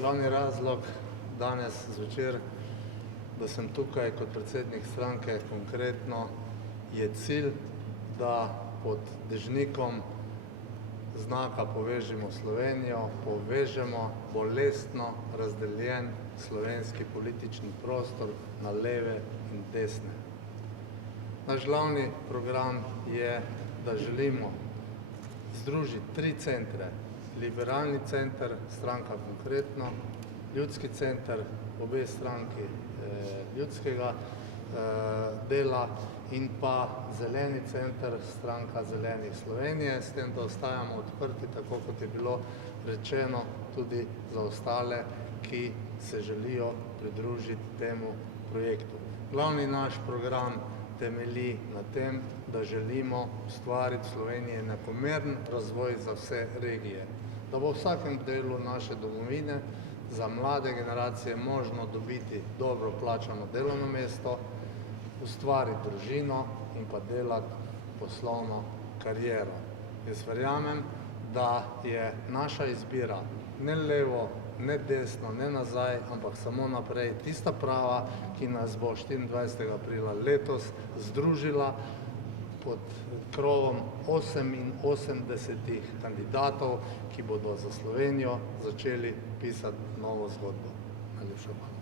Glavni razlog danes zvečer, da sem tukaj kot predsednik stranke Konkretno, je cilj, da pod dežnikom znaka Povežimo Slovenijo povežemo bolestno razdeljen slovenski politični prostor na leve in desne. Naš glavni program je, da želimo združiti tri centre: liberalni center, stranka Konkretno, ljudski center, obe stranki ljudskega dela in pa zeleni center, stranka Zelenih Slovenije, s tem, da ostajamo odprti, tako kot je bilo rečeno, tudi za ostale, ki se želijo pridružiti temu projektu. Glavni naš program temelji na tem, da želimo ustvariti v Sloveniji enakomeren razvoj za vse regije, da bo v vsakem delu naše domovine za mlade generacije možno dobiti dobro plačano delovno mesto, ustvariti družino in pa delati poslovno kariero. Jaz verjamem, da je naša izbira ne levo, ne desno, ne nazaj, ampak samo naprej tista prava, ki nas bo 24. aprila letos združila pod krovom 88 kandidatov, ki bodo za Slovenijo začeli pisati novo zgodbo. Najlepša hvala.